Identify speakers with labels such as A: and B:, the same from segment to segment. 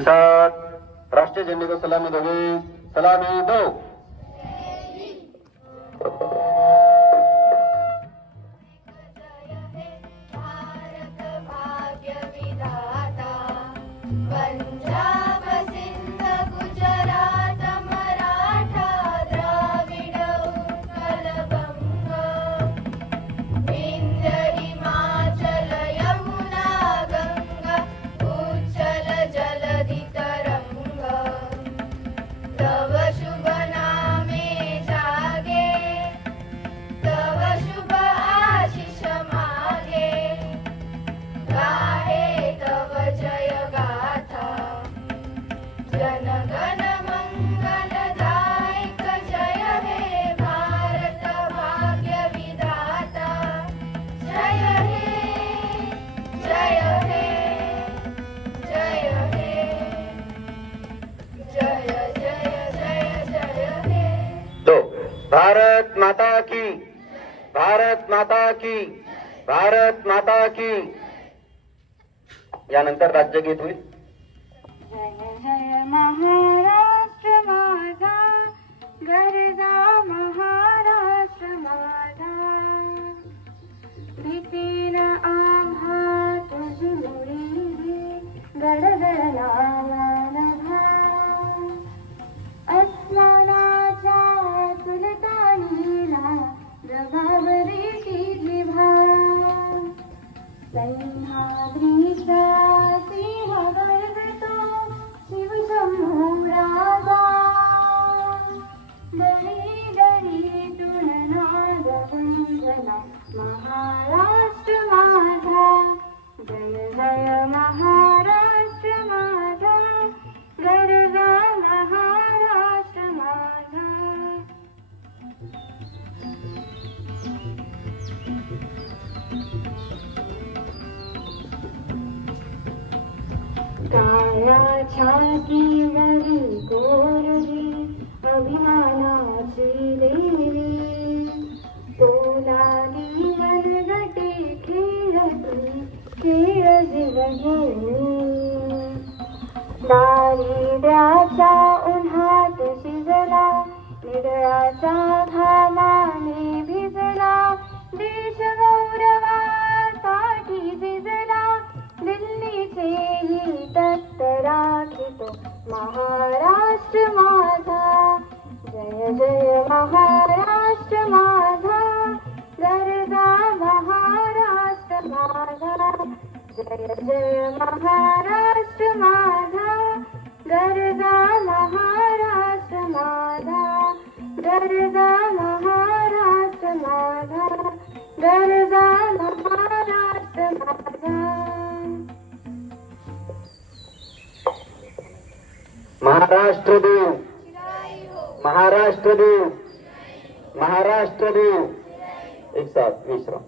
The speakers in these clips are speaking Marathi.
A: एक राष्ट्रीय झंडे को सलामी दोगे सलामी दो।
B: भारत
A: माता की भारत माता की. यानंतर राज्यगीत होईल.
B: जय जय महाराष्ट्र माझा गरजा महाराष्ट्र माझा. भीतीन आम्हा तुझी मुळी गडगडला काळ्या छातीवरी गोरली अभिमानाची देवी तोलाली वनगटे खेळती खेळ जीवघेणी महाराष्ट्र माझा गरजा महाराष्ट्र माझा. जय जय महाराष्ट्र माझा गरजा महाराष्ट्र माझा. गरजा महाराष्ट्र माझा गरजा महाराष्ट्र माझा.
A: महाराष्ट्र देव महाराष्ट्र देव. महाराष्ट्र देव. एक साथ विश्राम.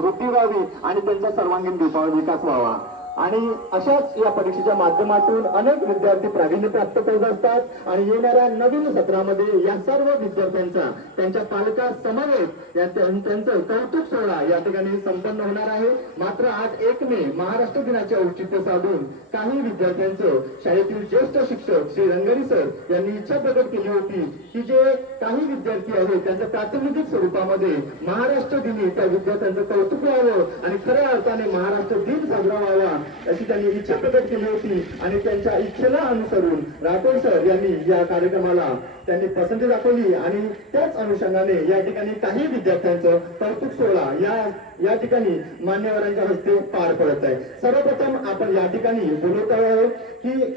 C: वृत्ती व्हावी आणि त्यांचा सर्वांगीण विकास विकास व्हावा. आणि अशाच या परीक्षेच्या माध्यमातून अनेक विद्यार्थी प्रावीण्य प्राप्त करत असतात. आणि येणाऱ्या नवीन सत्रामध्ये या सर्व विद्यार्थ्यांचा त्यांच्या पालका समवेत त्यांचं कौतुक सोहळा या ठिकाणी संपन्न होणार आहे. मात्र आज एक मे महाराष्ट्र दिनाचे औचित्य साधून काही विद्यार्थ्यांचं शाळेतील ज्येष्ठ शिक्षक श्री रंगरी सर यांनी इच्छा प्रकट केली होती की जे काही विद्यार्थी आहेत त्यांच्या प्रातिनिधिक स्वरूपामध्ये महाराष्ट्र दिनी त्या विद्यार्थ्यांचं कौतुक व्हावं आणि खऱ्या अर्थाने महाराष्ट्र दिन साजरा व्हावा अशी त्यांनी इच्छा प्रकट केली होती. आणि त्यांच्या इच्छेला अनुसरून राठोड सर यांनी या कार्यक्रमाला त्यांनी पसंती दाखवली. आणि त्याच अनुषंगाने या ठिकाणी काही विद्यार्थ्यांचं कौतुक सोहळा या या ठिकाणी मान्यवरांच्या हस्ते पार पडत आहे. सर्वप्रथम आपण या ठिकाणी बोलत आहोत की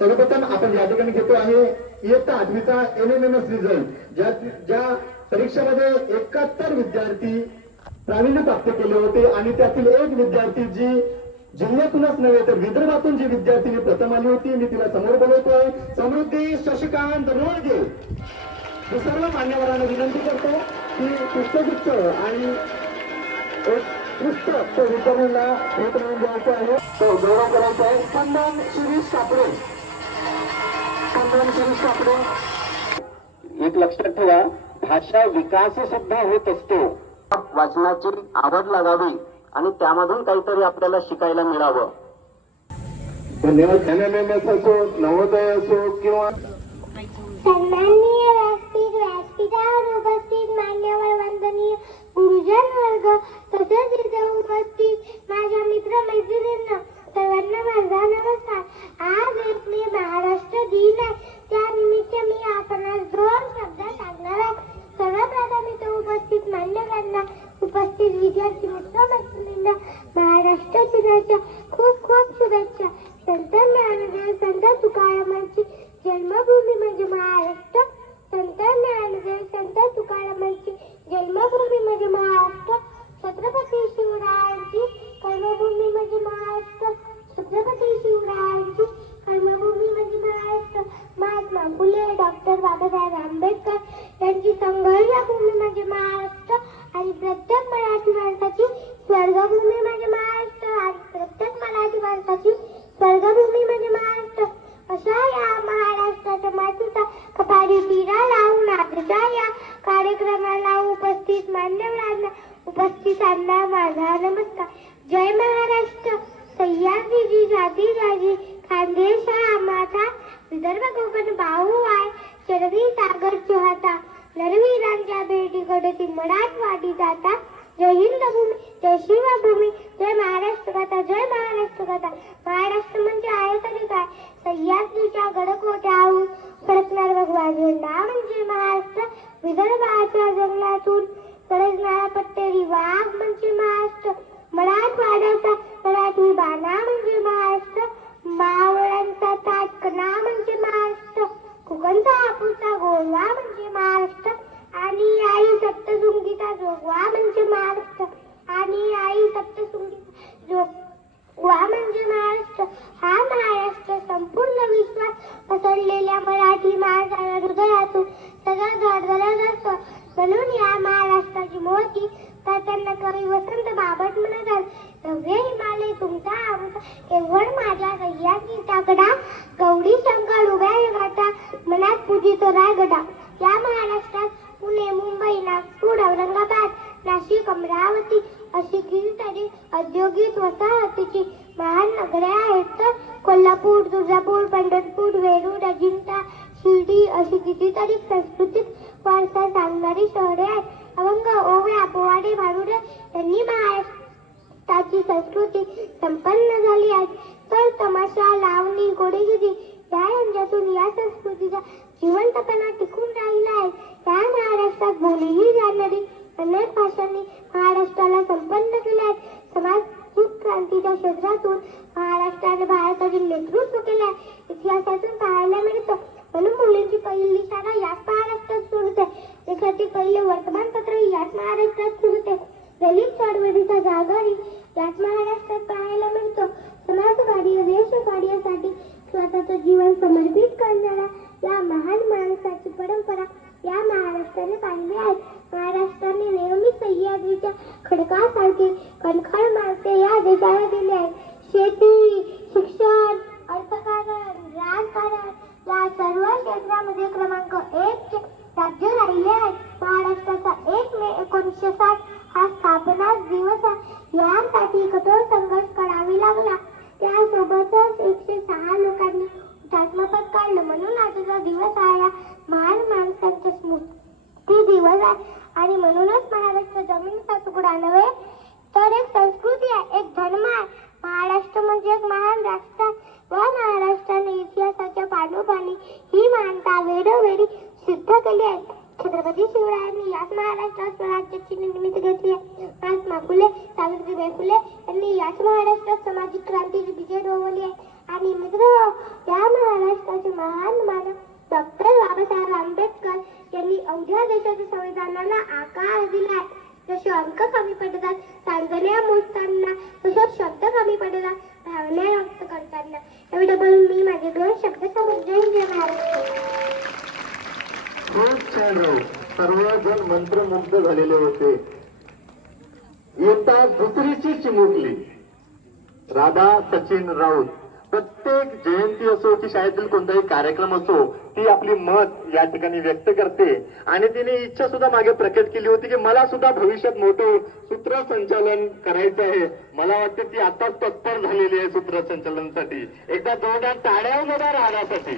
C: सर्वप्रथम आपण या ठिकाणी घेतो आहे इयत्ता आठवीचा N M M S result ज्या ज्या परीक्षेमध्ये एकाहत्तर विद्यार्थी प्रावीण्य प्राप्त केले होते आणि त्यातील एक विद्यार्थी जी जिल्ह्यातूनच नव्हे तर विदर्भातून जी विद्यार्थिनी प्रथम आली होती मी तिला समोर बोलवतोय. समृद्धी शशिकांत रोळगे. मी सर्व मान्यवरांना विनंती करतो की पुष्पगुच्छ आणि एक पुस्तक तो विद्यार्थ्यांना भेट म्हणून द्यायचं आहे. तो गौरव करायचा आहे. सन्मान शिरीष सापडे सन्मान शिरीष सापडे
A: एक लक्षात ठेवा भाषा विकास सुद्धा होत असतो.
C: वाचनाची आवड लागावी आणि त्यामधून काहीतरी आपल्याला शिकायला मिळावं. धन्यवाद एन एम एम एस असो नवोदय असो किंवा
D: सन्माननीय व्यासपीठ व्यासपीठावर उपस्थित मान्यवर वंदनीय गुरुजन वर्ग तसेच इथे उपस्थित माझ्या मित्र मैत्रिणींना सर्वांना माझा नमस्कार आज एक मे महाराष्ट्र दिन आहे त्यानिमित्त मी आपणास दोन शब्द सांगणार आहे सर्वप्रथम इथे उपस्थित मान्यवरांना उपस्थित विद्यार्थी मित्र मैत्रिणींना महाराष्ट्र दिनाच्या खूप खूप शुभेच्छा संत ज्ञानदेव संत तुकारामांची जन्मभूमी म्हणजे महाराष्ट्र. संत ज्ञानदेव संत तुकारामांची जन्मभूमी म्हणजे महाराष्ट्र. छत्रपती शिवरायांची कर्मभूमी म्हणजे महाराष्ट्र. छत्रपती शिवरायांची कर्मभूमी म्हणजे महाराष्ट्र. महात्मा फुले डॉक्टर बाबासाहेब आंबेडकर यांची संघर्षभूमी म्हणजे महाराष्ट्र. आणि प्रत्येक मराठी माणसाची स्वर्गभूमी म्हणजे महाराष्ट्र. आणि प्रत्येक मराठी माणसाची स्वर्गभूमी म्हणजे महाराष्ट्र. अशा या महाराष्ट्राच्या मातीचा कपाडी तिरा लावून आजच्या या कार्यक्रमाला उपस्थित मान्यवरांना उपस्थितांना माझा नमस्कार. जय महाराष्ट्र सह्याद्रीजी जाती राजी खानदेश हा विदर्भ कोकण भाऊ आहे शरवी सागर चोहाता नरवीरांच्या भेटीकडे ती मराठवाडी जाता. जय हिंद भूमी जय शिवभूमी जय महाराष्ट्र गाथा जय महाराष्ट्र गाथा महाराष्ट्र म्हणजे आहे तरी काय? सह्याद्रीच्या गडकोट्याहून फडकणार भगवा झेंडा म्हणजे महाराष्ट्र. विदर्भाच्या जंगलातून गरजणारा पट्टेरी वाघ म्हणजे महाराष्ट्र. मराठवाड्याचा मराठी बाणा म्हणजे महाराष्ट्र. मावळ्यांचा ताटकणा म्हणजे महाराष्ट्र. कोकणचा हापूसचा गोळवा म्हणजे महाराष्ट्र. आणि आई सप्तशृंगीचा जोगवा म्हणजे महाराष्ट्र आणि आई सप्तशृंगीचा जोगवा म्हणजे महाराष्ट्र हा महाराष्ट्र संपूर्ण विश्वात पसरलेल्या मराठी माणसाच्या हृदयातून सगळं धडधडत असतं म्हणून या महाराष्ट्राची मोठी त्यांना कवी वसंत बाबत म्हणतात नवरे हिमालय तुमचा आमचा केवळ माझ्या सह्याद्रीचा कडा गौरी शंकर उभ्या गाटा मनात पूजित रायगडा. या महाराष्ट्रात पुणे मुंबई नागपूर औरंगाबाद नाशिक अमरावती अशी कितीतरी औद्योगिक वसाहतीची महान नगरे आहेत. तर कोल्हापूर तुळजापूर पंढरपूर वेरूळ अजिंठा शिर्डी अशी कितीतरी सांस्कृतिक वारसा सांगणारी शहरे आहेत. अवंग ओव्या पोवाडे भारुडे यांनी महाराष्ट्र महाराष्ट्राची संस्कृती संपन्न झाली आहे. तर तमाशा लावणी घोडेगिरी या यांच्यातून या संस्कृतीचा जिवंतपणा टिकून राहिला आहे. त्या महाराष्ट्रात बोलीही जाणारी अनेक भाषांनी महाराष्ट्राला संपन्न केले आहेत. समाज क्रांतीच्या क्षेत्रातून महाराष्ट्राने भारताचे नेतृत्व केले आहे. इतिहासातून पाहायला मिळतं म्हणून मुलींची पहिली शाळा याच महाराष्ट्रात सुरू आहे देशाचे पहिले वर्तमानपत्र याच महाराष्ट्रात सुरू आहे दलित चळवळीचा जागरी त्याच महाराष्ट्रात पाहायला मिळतो. समाजकार्य देशकार्यासाठी स्वतःचं जीवन समर्पित करणारा या महान माणसाची परंपरा या महाराष्ट्राने पाहिली आहे. महाराष्ट्राने नेहमी सह्याद्रीच्या खडकासारखे कणखळ माणसे या देशाला दिले आहेत. शेती शिक्षण अर्थकारण राजकारण या सर्व क्षेत्रामध्ये क्रमांक एक नव्हे तर एक संस्कृती आहे एक धर्म आहे. महाराष्ट्र म्हणजे एक महान राष्ट्र व महाराष्ट्राने इतिहासाच्या पाठोपाठी ही मानता वेळोवेळी सिद्ध केली आहे. छत्रपती शिवरायांनी याच महाराष्ट्रात स्वराज्याची निर्मिती घेतली आहे. महात्मा फुले सावित्रीबाई फुले यांनी याच महाराष्ट्रात सामाजिक क्रांतीची विजय रोवली आहे. आणि
C: खूप सर्वजण मंत्रमुग्ध झालेले होते. येता दुसरीची चिमुकली. राधा सचिन राऊत प्रत्येक जयंती असो की शाळेतील कोणताही कार्यक्रम असो ती आपली मत या ठिकाणी व्यक्त करते. आणि तिने इच्छा सुद्धा मागे प्रकट केली होती की मला सुद्धा भविष्यात मोठं सूत्रसंचालन करायचं आहे. मला वाटतं ती आता तत्पर झालेली आहे सूत्रसंचालनासाठी. एकदा जोरदार टाळ्या राहण्यासाठी